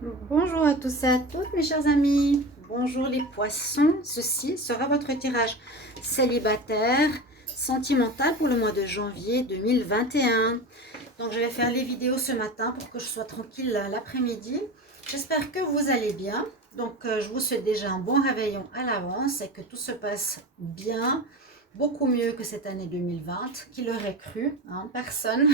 Bonjour à tous et à toutes mes chers amis, bonjour les poissons, ceci sera votre tirage célibataire sentimental pour le mois de janvier 2021. Donc je vais faire les vidéos ce matin pour que je sois tranquille l'après-midi. J'espère que vous allez bien, donc je vous souhaite déjà un bon réveillon à l'avance et que tout se passe bien. Beaucoup mieux que cette année 2020, qui l'aurait cru, hein, personne.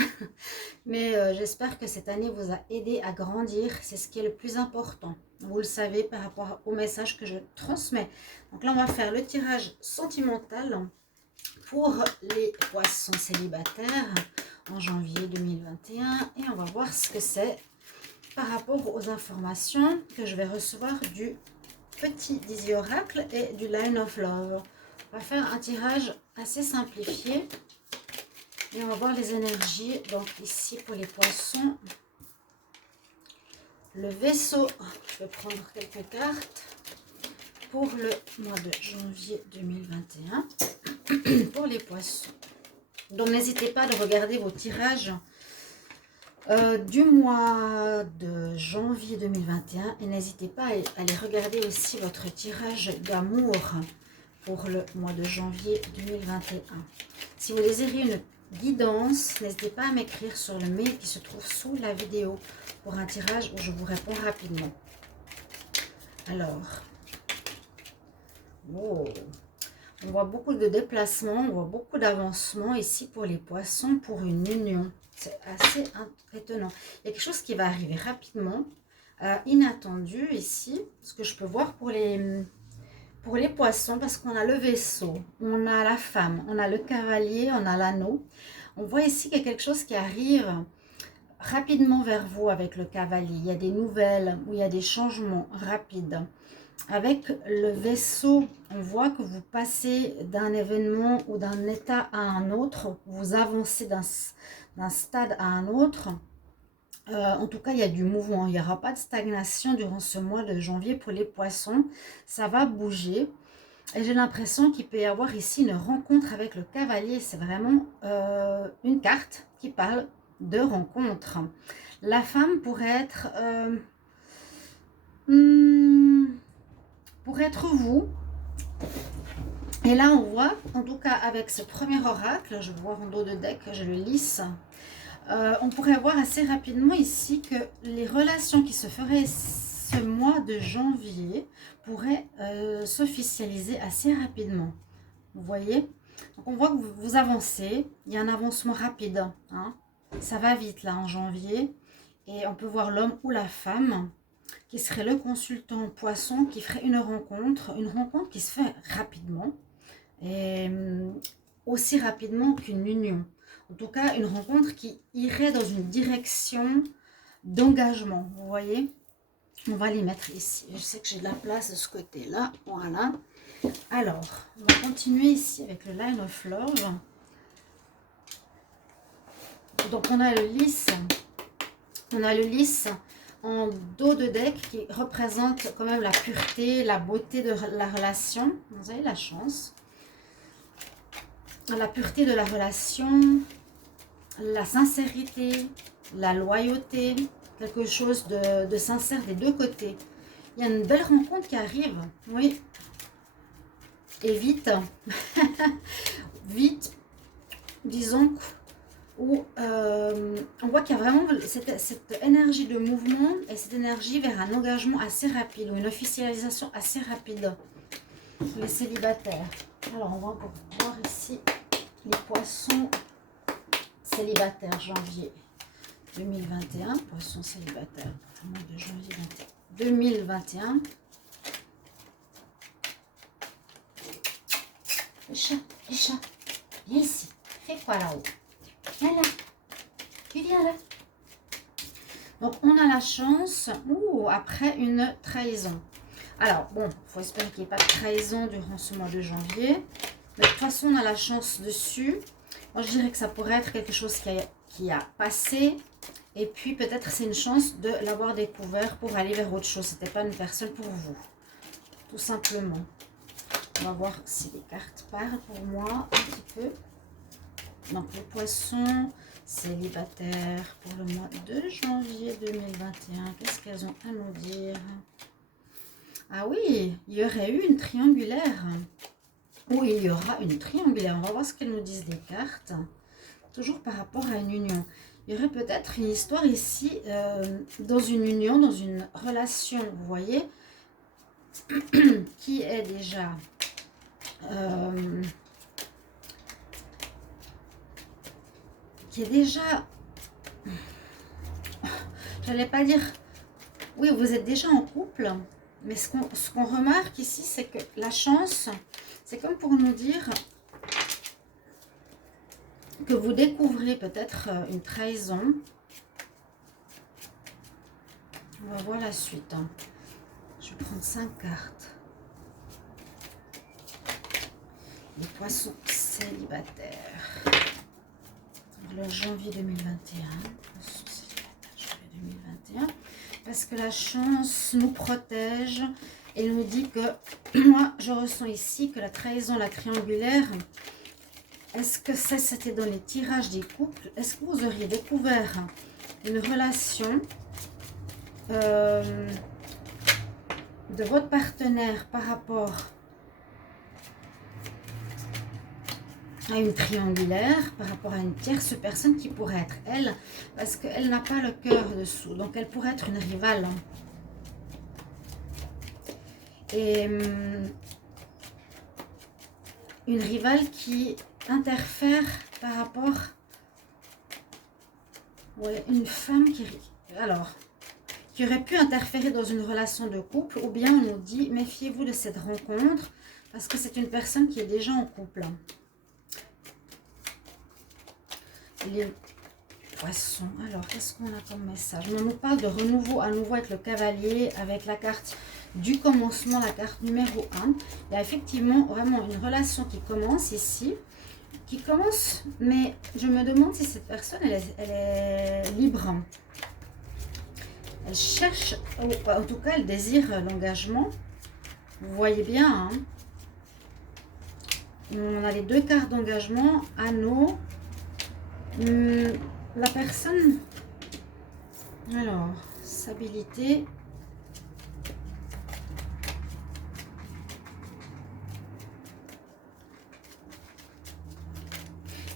Mais j'espère que cette année vous a aidé à grandir. C'est ce qui est le plus important. Vous le savez par rapport au message que je transmets. Donc là, on va faire le tirage sentimental pour les poissons célibataires en janvier 2021. Et on va voir ce que c'est par rapport aux informations que je vais recevoir du petit Dizzy Oracle et du Line of Love. On va faire un tirage assez simplifié. Et on va voir les énergies. Donc ici pour les poissons, le vaisseau, je vais prendre quelques cartes pour le mois de janvier 2021 pour les poissons. Donc n'hésitez pas de regarder vos tirages du mois de janvier 2021 et n'hésitez pas à aller regarder aussi votre tirage d'amour pour le mois de janvier 2021. Si vous désirez une guidance, n'hésitez pas à m'écrire sur le mail qui se trouve sous la vidéo pour un tirage où je vous réponds rapidement. Alors, oh, on voit beaucoup de déplacements, on voit beaucoup d'avancement ici pour les poissons pour une union. C'est assez étonnant. Il y a quelque chose qui va arriver rapidement, inattendu ici, ce que je peux voir pour les poissons, parce qu'on a le vaisseau, on a la femme, on a le cavalier, on a l'anneau. On voit ici qu'il y a quelque chose qui arrive rapidement vers vous avec le cavalier. Il y a des nouvelles, ou il y a des changements rapides. Avec le vaisseau, on voit que vous passez d'un événement ou d'un état à un autre, vous avancez d'un stade à un autre. En tout cas, il y a du mouvement, il n'y aura pas de stagnation durant ce mois de janvier pour les poissons. Ça va bouger. Et j'ai l'impression qu'il peut y avoir ici une rencontre avec le cavalier. C'est vraiment une carte qui parle de rencontre. La femme pourrait être vous. Et là, on voit, en tout cas avec ce premier oracle, je vais voir en dos de deck, je le lisse. On pourrait voir assez rapidement ici que les relations qui se feraient ce mois de janvier pourraient s'officialiser assez rapidement. Vous voyez? Donc on voit que vous avancez, il y a un avancement rapide. Hein. Ça va vite là en janvier. Et on peut voir l'homme ou la femme qui serait le consultant poisson qui ferait une rencontre qui se fait rapidement. Et aussi rapidement qu'une union. En tout cas, une rencontre qui irait dans une direction d'engagement. Vous voyez? On va les mettre ici. Je sais que j'ai de la place de ce côté-là. Voilà. Alors, on va continuer ici avec le Line of Love. Donc, on a le lys. On a le lys en dos de deck qui représente quand même la pureté, la beauté de la relation. Vous avez la chance. La pureté de la relation, la sincérité, la loyauté, quelque chose de sincère des deux côtés. Il y a une belle rencontre qui arrive, oui. Et vite, vite, disons, où on voit qu'il y a vraiment cette énergie de mouvement et cette énergie vers un engagement assez rapide ou une officialisation assez rapide. Les célibataires. Alors, on va encore voir ici les poissons célibataires janvier 2021. Poissons célibataires, mois de janvier 2021. Le chat, viens ici. Fais quoi là-haut? Viens là. Tu viens là. Donc, on a la chance, après une trahison. Alors, bon, il faut espérer qu'il n'y ait pas de trahison durant ce mois de janvier. Mais de toute façon, on a la chance dessus. Moi, je dirais que ça pourrait être quelque chose qui a passé. Et puis, peut-être c'est une chance de l'avoir découvert pour aller vers autre chose. Ce n'était pas une personne pour vous. Tout simplement. On va voir si les cartes parlent pour moi un petit peu. Donc, le poisson, célibataires pour le mois de janvier 2021. Qu'est-ce qu'elles ont à nous dire? Ah oui, il y aurait eu une triangulaire. Ou il y aura une triangulaire. On va voir ce qu'elles nous disent les cartes. Toujours par rapport à une union. Il y aurait peut-être une histoire ici dans une union, dans une relation, vous voyez, qui est déjà... j'allais pas dire, oui, vous êtes déjà en couple, mais ce qu'on remarque ici, c'est que la chance, c'est comme pour nous dire que vous découvrez peut-être une trahison. On va voir la suite. Hein. Je vais prendre 5 cartes. Les poissons célibataires. Le janvier 2021. Janvier 2021. Parce que la chance nous protège et nous dit que moi, je ressens ici que la trahison, la triangulaire, est-ce que ça, c'était dans les tirages des couples? Est-ce que vous auriez découvert une relation de votre partenaire par rapport à une triangulaire, par rapport à une tierce personne qui pourrait être elle, parce qu'elle n'a pas le cœur dessous, donc elle pourrait être une rivale. Et une rivale qui interfère par rapport... Ouais, une femme qui... Alors, qui aurait pu interférer dans une relation de couple, ou bien on nous dit, méfiez-vous de cette rencontre, parce que c'est une personne qui est déjà en couple. Les poissons, alors qu'est-ce qu'on a comme message? On nous parle de renouveau à nouveau avec le cavalier, avec la carte du commencement, la carte numéro 1. Il y a effectivement vraiment une relation qui commence ici, qui commence, mais je me demande si cette personne, elle est libre. Elle cherche, en tout cas, elle désire l'engagement. Vous voyez bien, hein? On a les 2 cartes d'engagement, anneau. La personne, alors, stabilité.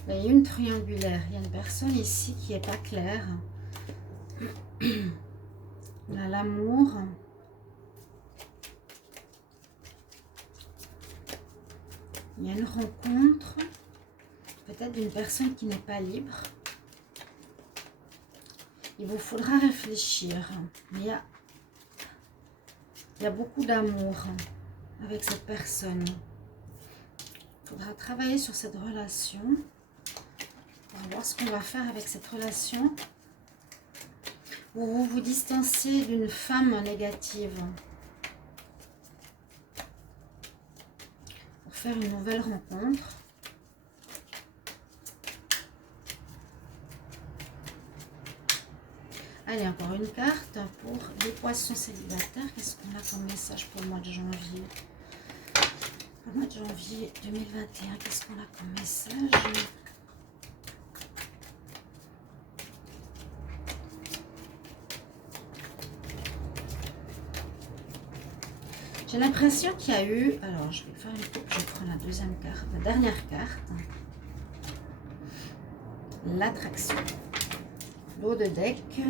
Il y a une triangulaire. Il y a une personne ici qui n'est pas claire. On a l'amour. Il y a une rencontre. Peut-être d'une personne qui n'est pas libre. Il vous faudra réfléchir. Mais il y a beaucoup d'amour avec cette personne. Il faudra travailler sur cette relation. On va voir ce qu'on va faire avec cette relation. Vous vous distancez d'une femme négative. Pour faire une nouvelle rencontre. Allez, encore une carte pour les poissons célibataires. Qu'est-ce qu'on a comme message pour le mois de janvier? Pour le mois de janvier 2021, qu'est-ce qu'on a comme message? J'ai l'impression qu'il y a eu... Alors, je vais faire une coupe, je vais prendre la deuxième carte, la dernière carte. L'attraction. L'eau de deck.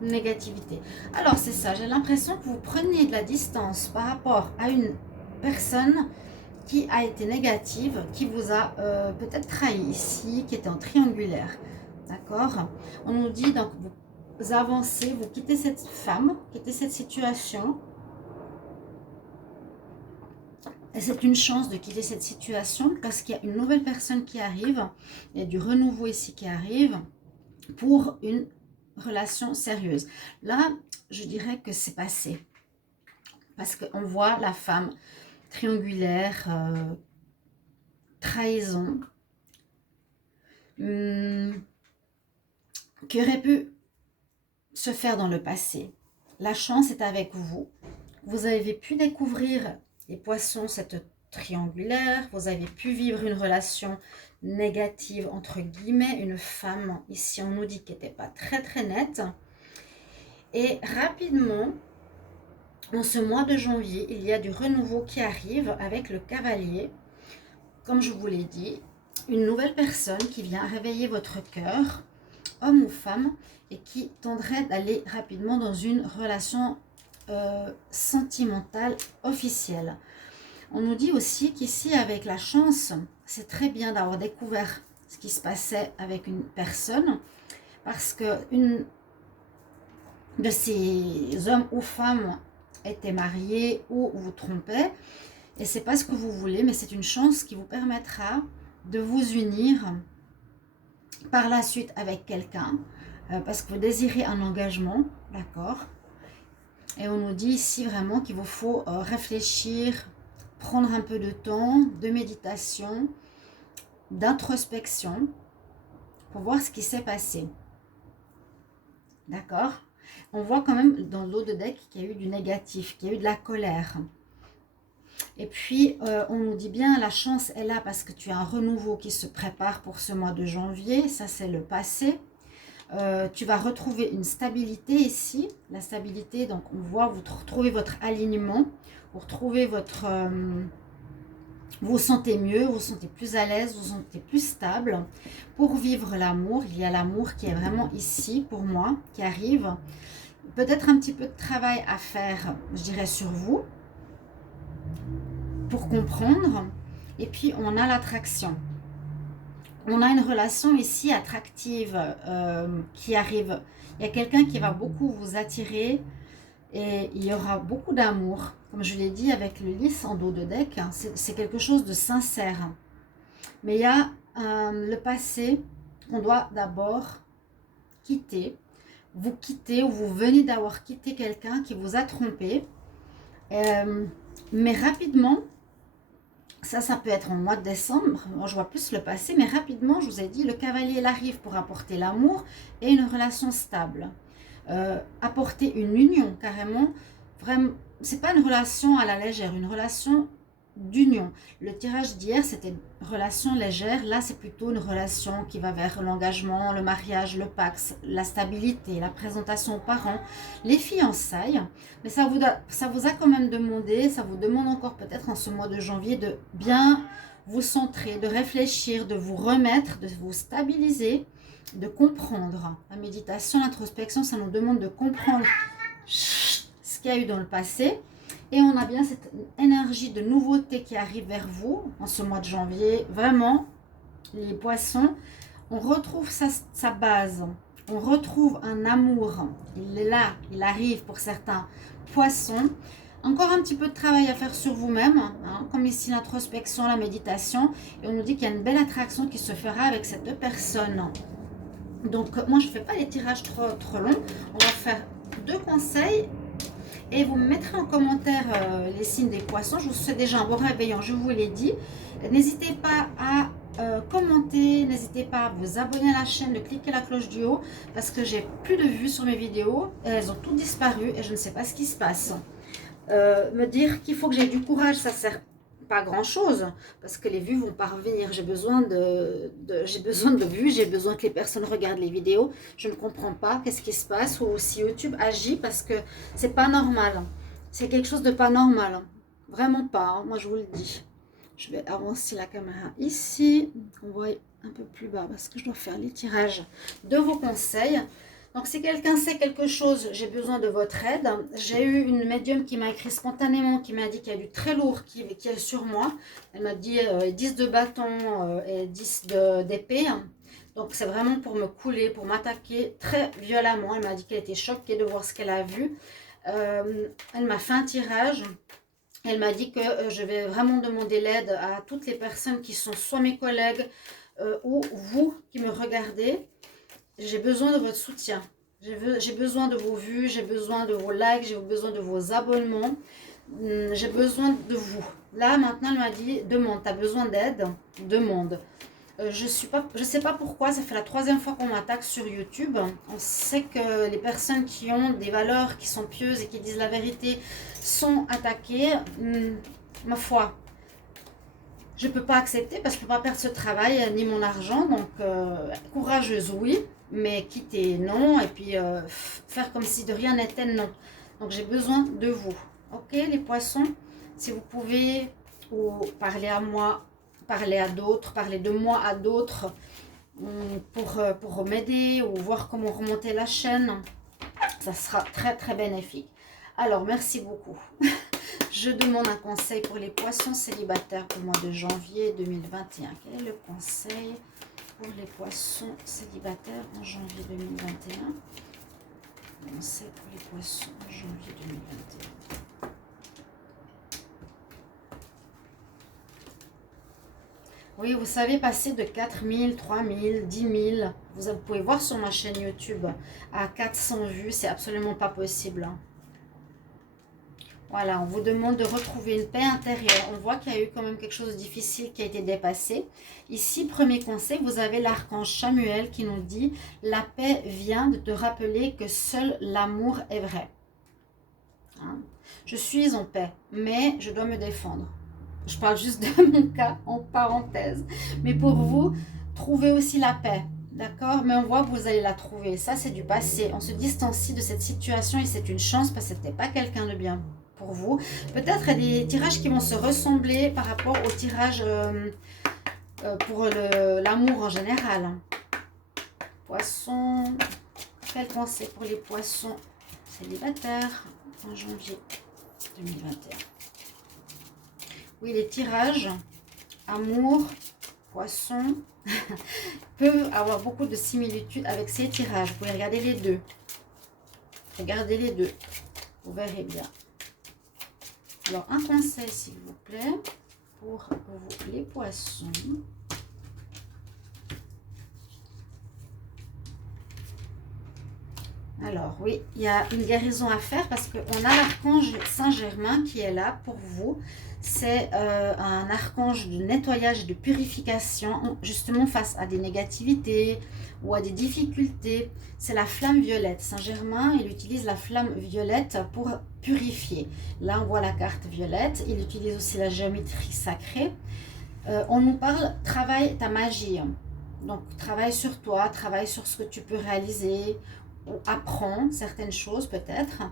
Négativité. Alors, c'est ça. J'ai l'impression que vous prenez de la distance par rapport à une personne qui a été négative, qui vous a peut-être trahi ici, qui était en triangulaire. D'accord? On nous dit, donc, vous avancez, vous quittez cette femme, quittez cette situation. Et c'est une chance de quitter cette situation parce qu'il y a une nouvelle personne qui arrive. Il y a du renouveau ici qui arrive pour une relation sérieuse. Là, je dirais que c'est passé. Parce qu'on voit la femme triangulaire, trahison, qui aurait pu se faire dans le passé. La chance est avec vous. Vous avez pu découvrir, les poissons, cette triangulaire. Vous avez pu vivre une relation négative, entre guillemets, une femme. Ici, on nous dit qu'elle n'était pas très très nette. Et rapidement, en ce mois de janvier, il y a du renouveau qui arrive avec le cavalier. Comme je vous l'ai dit, une nouvelle personne qui vient réveiller votre cœur, homme ou femme, et qui tendrait d'aller rapidement dans une relation sentimentale officielle. On nous dit aussi qu'ici, avec la chance, c'est très bien d'avoir découvert ce qui se passait avec une personne, parce que une de ces hommes ou femmes était marié ou vous trompait, et c'est pas ce que vous voulez, mais c'est une chance qui vous permettra de vous unir par la suite avec quelqu'un, parce que vous désirez un engagement, d'accord? Et on nous dit ici vraiment qu'il vous faut réfléchir, prendre un peu de temps, de méditation, d'introspection, pour voir ce qui s'est passé. D'accord? On voit quand même dans l'eau de deck qu'il y a eu du négatif, qu'il y a eu de la colère. Et puis, on nous dit bien, la chance est là parce que tu as un renouveau qui se prépare pour ce mois de janvier. Ça, c'est le passé. Tu vas retrouver une stabilité ici. La stabilité, donc on voit, vous retrouvez votre alignement. Vous retrouvez votre... vous vous sentez mieux, vous vous sentez plus à l'aise, vous vous sentez plus stable. Pour vivre l'amour, il y a l'amour qui est vraiment ici pour moi, qui arrive. Peut-être un petit peu de travail à faire, je dirais, sur vous, pour comprendre. Et puis, on a l'attraction. On a une relation ici attractive qui arrive. Il y a quelqu'un qui va beaucoup vous attirer et il y aura beaucoup d'amour. Comme je l'ai dit avec le lys en dos de deck, c'est quelque chose de sincère. Mais il y a le passé qu'on doit d'abord quitter. Vous quittez ou vous venez d'avoir quitté quelqu'un qui vous a trompé. Mais rapidement, ça peut être en mois de décembre, moi je vois plus le passé, mais rapidement, je vous ai dit, le cavalier il arrive pour apporter l'amour et une relation stable. Apporter une union, carrément, vraiment, c'est pas une relation à la légère, une relation d'union. Le tirage d'hier, c'était une relation légère, là c'est plutôt une relation qui va vers l'engagement, le mariage, le pax, la stabilité, la présentation aux parents, les fiançailles. Mais ça vous a quand même demandé, ça vous demande encore peut-être en ce mois de janvier de bien vous centrer, de réfléchir, de vous remettre, de vous stabiliser, de comprendre. La méditation, l'introspection, ça nous demande de comprendre ce qu'il y a eu dans le passé. Et on a bien cette énergie de nouveauté qui arrive vers vous en ce mois de janvier. Vraiment, les poissons, on retrouve sa base. On retrouve un amour. Il est là, il arrive pour certains poissons. Encore un petit peu de travail à faire sur vous-même, hein, comme ici l'introspection, la méditation. Et on nous dit qu'il y a une belle attraction qui se fera avec cette personne. Donc, moi, je ne fais pas les tirages trop longs. On va faire 2 conseils. Et vous me mettrez en commentaire les signes des poissons. Je vous souhaite déjà un bon réveillon, je vous l'ai dit. N'hésitez pas à commenter, n'hésitez pas à vous abonner à la chaîne, de cliquer la cloche du haut, parce que j'ai plus de vues sur mes vidéos. Elles ont toutes disparu et je ne sais pas ce qui se passe. Me dire qu'il faut que j'ai du courage, ça sert pas grand chose, parce que les vues vont pas revenir. J'ai besoin de vues, j'ai besoin que les personnes regardent les vidéos. Je ne comprends pas qu'est-ce qui se passe, ou si YouTube agit, parce que c'est pas normal. C'est quelque chose de pas normal. Vraiment pas, hein, moi je vous le dis. Je vais avancer la caméra ici. On voit un peu plus bas, parce que je dois faire les tirages de vos conseils. Donc, si quelqu'un sait quelque chose, j'ai besoin de votre aide. J'ai eu une médium qui m'a écrit spontanément, qui m'a dit qu'il y a du très lourd qui est sur moi. Elle m'a dit 10 de bâton et 10 d'épée. Donc, c'est vraiment pour me couler, pour m'attaquer très violemment. Elle m'a dit qu'elle était choquée de voir ce qu'elle a vu. Elle m'a fait un tirage. Elle m'a dit que je vais vraiment demander l'aide à toutes les personnes qui sont soit mes collègues ou vous qui me regardez. J'ai besoin de votre soutien. J'ai besoin de vos vues, j'ai besoin de vos likes, j'ai besoin de vos abonnements. J'ai besoin de vous. Là, maintenant, elle m'a dit, demande, tu as besoin d'aide? Demande. Je sais pas pourquoi, ça fait la 3e fois qu'on m'attaque sur YouTube. On sait que les personnes qui ont des valeurs, qui sont pieuses et qui disent la vérité sont attaquées. Ma foi, je ne peux pas accepter parce que je ne peux pas perdre ce travail ni mon argent. Donc, courageuse, oui, mais quitter, non. Et puis, faire comme si de rien n'était, non. Donc, j'ai besoin de vous. Ok, les poissons, si vous pouvez ou parler à moi, parler à d'autres, parler de moi à d'autres pour m'aider ou voir comment remonter la chaîne, ça sera très, très bénéfique. Alors, merci beaucoup. Je demande un conseil pour les poissons célibataires pour le mois de janvier 2021. Quel est le conseil pour les poissons célibataires en janvier 2021? Conseil pour les poissons en janvier 2021. Oui, vous savez, passer de 4000, 3000, 10 000, vous pouvez voir sur ma chaîne YouTube, à 400 vues, c'est absolument pas possible. Voilà, on vous demande de retrouver une paix intérieure. On voit qu'il y a eu quand même quelque chose de difficile qui a été dépassé. Ici, premier conseil, vous avez l'archange Chamuel qui nous dit « La paix vient de te rappeler que seul l'amour est vrai. Hein? Je suis en paix, mais je dois me défendre. » Je parle juste de mon cas en parenthèse. Mais pour vous, trouvez aussi la paix. D'accord? Mais on voit que vous allez la trouver. Ça, c'est du passé. On se distancie de cette situation et c'est une chance parce que ce n'était pas quelqu'un de bien pour vous. Peut-être des tirages qui vont se ressembler par rapport au tirage pour l'amour en général. Poissons. Quel conseil pour les poissons célibataires en janvier 2021? Oui, les tirages, amour, poisson, peuvent avoir beaucoup de similitudes avec ces tirages. Vous pouvez regarder les deux. Regardez les deux. Vous verrez bien. Alors, un conseil, s'il vous plaît, pour vous, les poissons. Alors, oui, il y a une guérison à faire parce qu'on a l'archange Saint-Germain qui est là pour vous. C'est un archange de nettoyage et de purification, justement face à des négativités ou à des difficultés. C'est la flamme violette. Saint-Germain, il utilise la flamme violette pour purifier. Là, on voit la carte violette. Il utilise aussi la géométrie sacrée. On nous parle, travaille ta magie. Donc, travaille sur toi, travaille sur ce que tu peux réaliser, ou apprends certaines choses peut-être.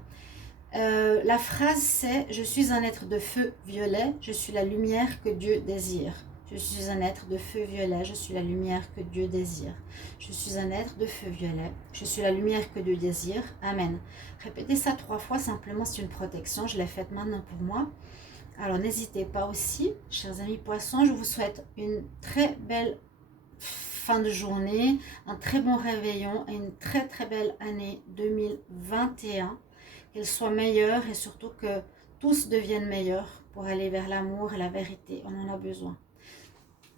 La phrase c'est « Je suis un être de feu violet, je suis la lumière que Dieu désire. Je suis un être de feu violet, je suis la lumière que Dieu désire. Je suis un être de feu violet, je suis la lumière que Dieu désire. Amen. » Répétez ça 3 fois, simplement c'est une protection, je l'ai faite maintenant pour moi. Alors n'hésitez pas aussi, chers amis poissons, je vous souhaite une très belle fin de journée, un très bon réveillon et une très très belle année 2021. Qu'elle soit meilleure et surtout que tous deviennent meilleurs pour aller vers l'amour et la vérité. On en a besoin.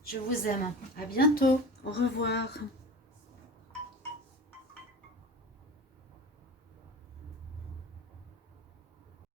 Je vous aime. À bientôt. Au revoir.